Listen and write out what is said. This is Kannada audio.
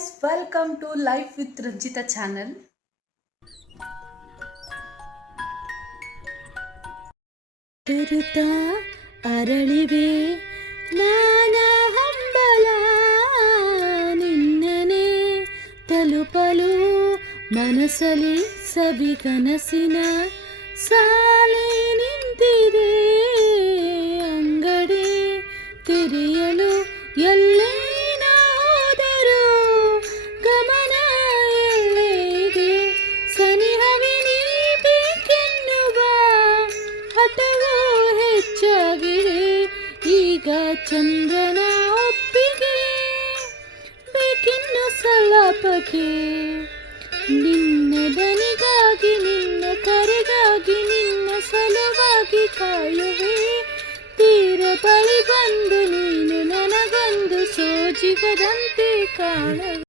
guys, welcome to Life with Ranjita channel. ತರುತ್ತಾ ಅರಳಿವೆ ನಾನಾ ಹಂಬಲ ನಿನ್ನನೆ ತಲುಪಲು ಮನಸಲಿ ಸವಿಕನಸಿನ ಸಾಲಿ ನಿಂತಿದೆ ಅಂಗಡಿ ತೆರೆಯಲು ಎಲ್ಲೇ ನಾ ಹೋದರೂ ಗಮನ ಎಲ್ಲೆದೆ ಸನಿಹವೇ ನೀ ಬೇಕೆನ್ನುವ ಹಠವೂ ಹೆಚ್ಚಾಗಿದೆ ಈಗ ಚಂದ್ರನ ಒಪ್ಪಿಗೆ ಬೇಕಿನ್ನು ಸಲಾಪಕ್ಕೆ ನಿನ್ನ ದನಿಗಾಗಿ ನಿನ್ನ ಕರೆಗಾಗಿ ನಿನ್ನ ಸಲುವಾಗಿ ಕಾಯುವೆ ತೀರ ಬಳಿ ಬಂದು ನೀನು ನನಗೊಂದು ಸೋಜಿಗದಂತೆ ಕಾಣುವೆ.